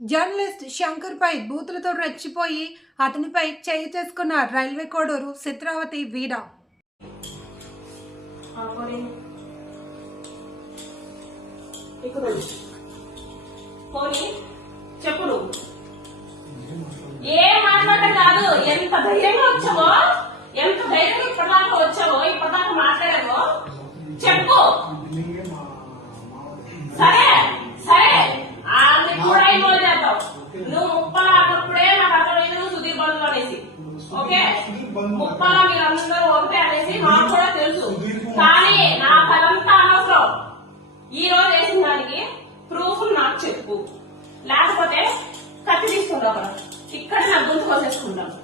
Journalist Shankar పై బూతులతో రెచ్చిపోయి అతనిపై చేయి చేసుకున్న రైల్వే కోడూరు చిత్రావతి వీర. చెప్పు నువ్వు ఏం మాట్లాడటం కాదు. ఎంత ధైర్యంగా వచ్చావో, ఎంత ధైర్యంగా ఇప్పటిదాకా వచ్చావో, ఇప్పటిదాకా మాట్లాడావో చెప్పు. సరే సరే ఆమె కూడా ఇన్వాల్వ్ చేద్దాం. నువ్వు ముప్పలా అన్నప్పుడే నాకు అర్థమైంది నువ్వు సుధీర్ బంధువు అనేసి. ఓకే, ముప్పలా మీరందరూ ఒకటే అనేసి నాకు కూడా తెలుసు. కానీ నాకు అదంతా అనవసరం. ఈ రోజు వేసిన దానికి ప్రూఫ్ నాకు చెప్పు, లేకపోతే కత్తి తీసుకుంటావు కదా, ఇక్కడే నా గొంతు కోసేసుకుంటాను.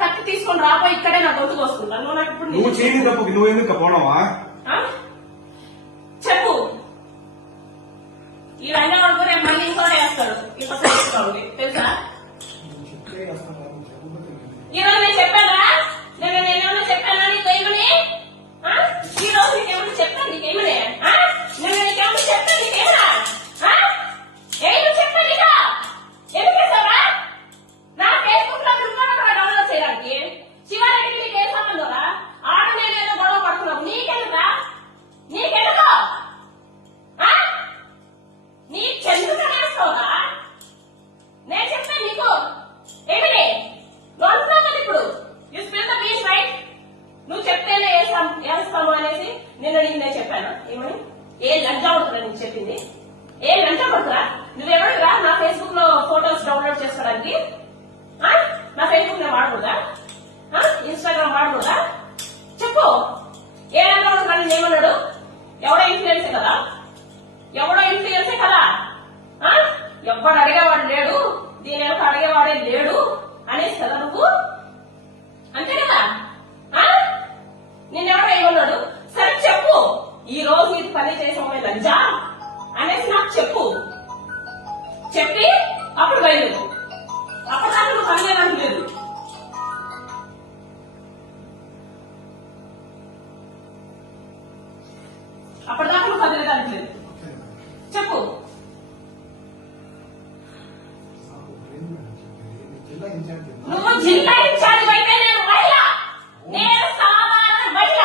కత్తి తీసుకొని రాపో, ఇక్కడే నా గొంతు కోసుకుంటాను. నువ్వు నాకు ఇప్పుడు నువ్వు ఎందుకు పోవడమా చెప్పు. ఈ రంగా వాడు రేపు మళ్ళీ ఇంకోటి వేస్తాడు. ఇప్పుడు తెలుసా? ఈ రోజు నేను చెప్పానా? నేనేమన్నా చెప్పానా నీకేమని? ఈ రోజు నీకేమన్నా చెప్పాను నీకేమని? నేను నీకేమన్నా చెప్పాను నీకేమన్నా? చెప్పాను ఇక ఎందుకు వేస్తావా? నా ఫేస్బుక్ లో డౌన్లోడ్ చేయడానికి శివారెడ్డికి నీకు ఏం సంబంధం రా? ఆడ నేను ఏదో గొడవ పడుతున్నావు. నీకెందుకా? నీకెందుకో నీ చెందుకు వేస్తావురా? నేను చెప్పాను నీకు ఏమిటి అంటున్నావు కదా ఇప్పుడు. You spill the beach right. నువ్వు చెప్తేనే వేస్తాము అనేసి నిన్న నీకు నేను చెప్పాను. ఏమని? ఏ లంచా పడుతురా నీకు చెప్పింది? ఏ లంచా పడుతురా? నువ్వెవడురా నా ఫేస్బుక్ లో ఫోటోస్ డౌన్లోడ్ చేసుకోవడానికి? నా ఫేస్బుక్ నేను వాడకూడదా? ఇన్స్టాగ్రామ్ వాడకూడదా? చెప్పు. ఏ లంచా పడుతున్నా నేను ఏమన్నాడు? ఎవడో ఇన్ఫ్లుయెన్సే కదా, ఎవడో ఇన్ఫ్లుయెన్సే కదా. ఎవ్వడు అడిగేవాడు లేడు, దీని వెనక అడిగేవాడే లేడు అనేసి కదా నువ్వు. అంతే కదా? నిన్నెవడో ఏమన్నాడు? సరే చెప్పు, ఈ రోజు ఇది పని చేసామే లంజా అనేసి నాకు చెప్పు. చెప్పి అప్పుడు బయలుదేరు. అప్పటిదాకా నువ్వు పని చేయడానికి లేదు. అప్పటిదాకా నువ్వు కదిలేదానికి లేదు. చెప్పు. నువ్వు జిల్లా ఇన్ఛార్జ్ అయితే నేను మహిళ, నేను సాధారణ మహిళ.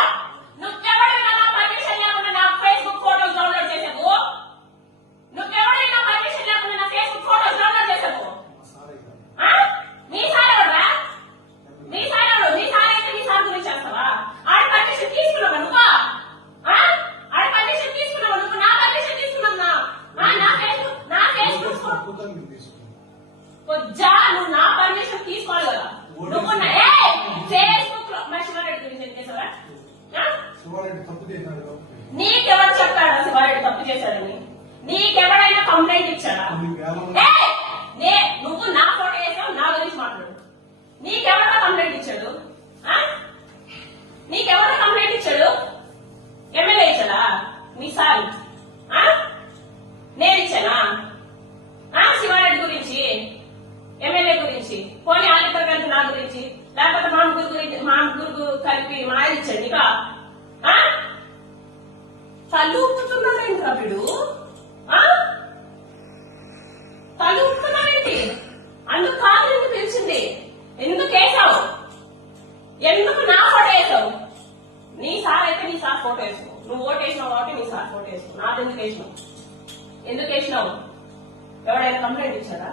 నువ్వెవడైనా నా పర్మిషన్ లేకుండా నా ఫేస్బుక్ ఫోటోస్ డౌన్లోడ్ చేసావు? నువ్వెవడైనా పర్మిషన్ లేకుండా నా ఫేస్బుక్ ఫోటోస్ డౌన్లోడ్ చేసావు? నీ సార్ ఎవరా? నీ సార్ ఎవరు? నీ సార్ అయితే నీ సార్ గురించి చేస్తావా? ఆడ పర్మిషన్ తీసుకున్నావా నువ్వు? ఆడ పర్మిషన్ తీసుకున్నావా నువ్వు? నా పర్మిషన్ తీసుకున్నా? నా ఫేస్బుక్ జా నువ్వు నా పర్మిషన్ తీసుకోవాలి కదా. నువ్వు ఫేస్బుక్ లో మా శివారెడ్డి గురించి ఏం చేసావా? నీకెవరు చెప్పాడా శివారెడ్డి తప్పు చేశాడని? నీకెవరైనా కంప్లైంట్ ఇచ్చాడా? నువ్వు నా ఫోటో వేసావు, నా గురించి మాట్లాడు. నీకెవరైనా కంప్లైంట్ ఇచ్చాడు? నీకెవరైనా కంప్లైంట్ ఇచ్చాడు? ఎమ్మెల్యే ఇచ్చాడా? మీ సార్ నేను ఇచ్చానా? శివారెడ్డి గురించి, ఎమ్మెల్యే గురించి, పోనీ ఆదిత్య కలిపి నా గురించి, లేకపోతే మా ముగ్గురు కలిపి మా ఆయన ఇచ్చాడు ఇక. తల్లు ఊపుతున్నాడేంటి రా వీడు? తల్లు ఊపుతున్నాడేంటి? అందుకు కాదు ఎందుకు తెలిసింది. ఎందుకు వేసావు? ఎందుకు నా ఫోటో వేసావు? నీ సార్ అయితే నీ సార్ ఫోటో వేసావు. నువ్వు ఓటు వేసినావు కాబట్టి నీ సార్ ఫోటో వేసావు. నాకు ఎందుకు వేసినావు? ఎందుకు వేసినావు? ఎవడైనా కంప్లైంట్ ఇచ్చాడా?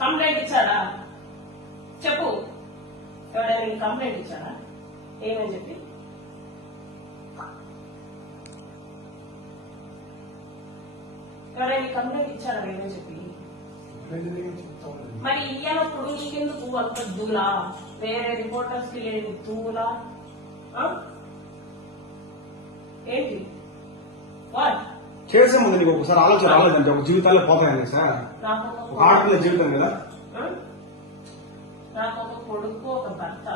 కంప్లైంట్ ఇచ్చాడా? చెప్పు. ఎవడైనా కంప్లైంట్ ఇచ్చాడా? ఏమని చెప్పి? ఎవరైనా కంప్లైంట్ ఇచ్చాడా? ఏమని చెప్పి? మరి ఇయ్యనప్పుడు నీకెందుకు అంత దూలా? వేరే రిపోర్టర్స్ కి లేని దూలా ఏంటి? వాట్ చేసే ముందు నీకు ఒకసారి ఆలోచన రాలేదంటే ఒక జీవితాల్లో పోతాయని సార్. ఒక ఆడపిల్ల జీవితం కదా. నాకు ఒక కొడుకు, ఒక భర్త.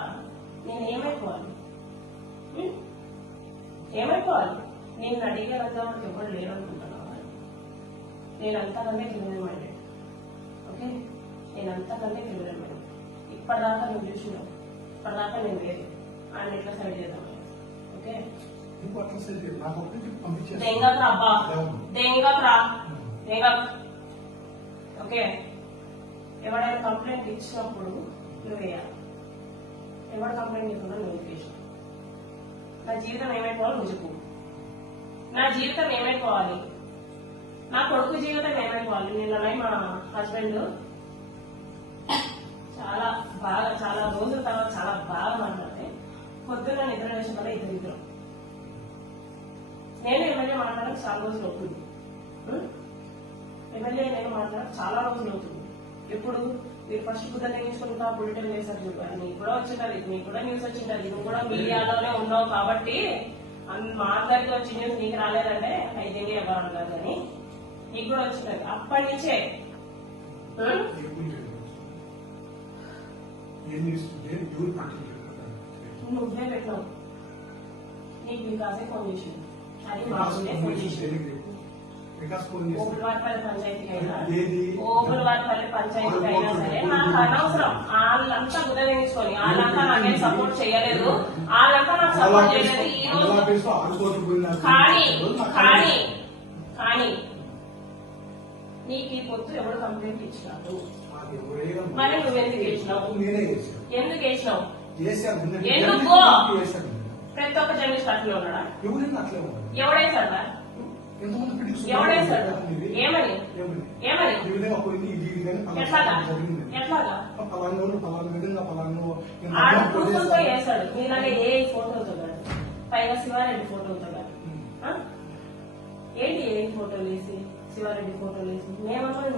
నేను ఏమైపోవాలి? ఏమైపోవాలి? నేను అడిగే రంగంలో ఎవరు లేరనుకుంటున్నాను. నేను అంతకంటే క్రిమినల్ మైండెడ్. ఓకే, నేను అంతకంటే క్రిమినల్ మైండెడ్. ఇప్పటిదాకా నువ్వు చూసినావు, ఇప్పటిదాకా నేను లేదు. ఆయన ఎట్లా సైడ్ చేద్దాం? ఓకే, దెంగకు రా అబ్బా, దెంగకు రా. ఓకే, ఎవరైనా కంప్లైంట్ ఇచ్చినప్పుడు నువ్వు వేయాలి. ఎవరు కంప్లైంట్ ఇవ్వకుండా నోటిఫికేషన్. నా జీవితం ఏమైపోవాలి నువ్వు చెప్పు. నా జీవితం ఏమైపోవాలి, నా కొడుకు జీవితం ఏమైపోవాలి. నిన్న మా హస్బెండ్ చాలా రోజుల తర్వాత చాలా బాగా మాట్లాడితే పొద్దున్న నిద్ర వేసిన వల్ల ఇద్దరు నేను ఎమ్మెల్యే మాట్లాడడానికి చాలా రోజులు అవుతుంది. ఎమ్మెల్యే నేను మాట్లాడడానికి చాలా రోజులు అవుతుంది. ఎప్పుడు మీరు ఫస్ట్ బుద్ధ తెగించుకుంటా బుల్లెటిన్ వేసారు చూడాలి, నీకు కూడా వచ్చింటది, నీకు కూడా న్యూస్ వచ్చింటది, నువ్వు కూడా మీడియాలోనే ఉన్నావు కాబట్టి మా అందరికి వచ్చి న్యూస్ నీకు రాలేదంటే అయితే ఎవరు కాదు అని నీకు కూడా వచ్చింటది. అప్పటి నుంచే నువ్వే పెట్టినావు. నీకు వికాసే ఫోన్ చేసింది, అది మామూలే ఫోన్ చేసింది. ఓపులవారిపల్లి పంచాయతీకి అయినా సరే నాకు అనవసరం. వాళ్ళంతా బుద్ధ వేయించుకొని వాళ్ళంతా నాకేం సపోర్ట్ చేయలేదు, వాళ్ళంతా నాకు సపోర్ట్ చేయలేదు. ఈ రోజు కానీ నీకు ఈ పొత్తు ఎవరు కంప్లైంట్ ఇచ్చినాడు, మరి నువ్వు ఎందుకు వేసినావు? ఎందుకు వేసినావు? ఎందుకు? ప్రతి ఒక్క జర్నలిస్ట్ అట్లే ఉన్నాడా? ఎవడేసాడా? ఎవడేసాడు? ఏమని ఎట్లాగా ఆడ ప్రూఫ్తో వేసాడు. మీలాగే ఏ ఫోటోతో కాదు, పైగా శివారెడ్డి ఫోటోతో కాదు. ఏంటి ఏ ఫోటోలు వేసి శివారెడ్డి ఫోటోలు వేసి మేమన్నా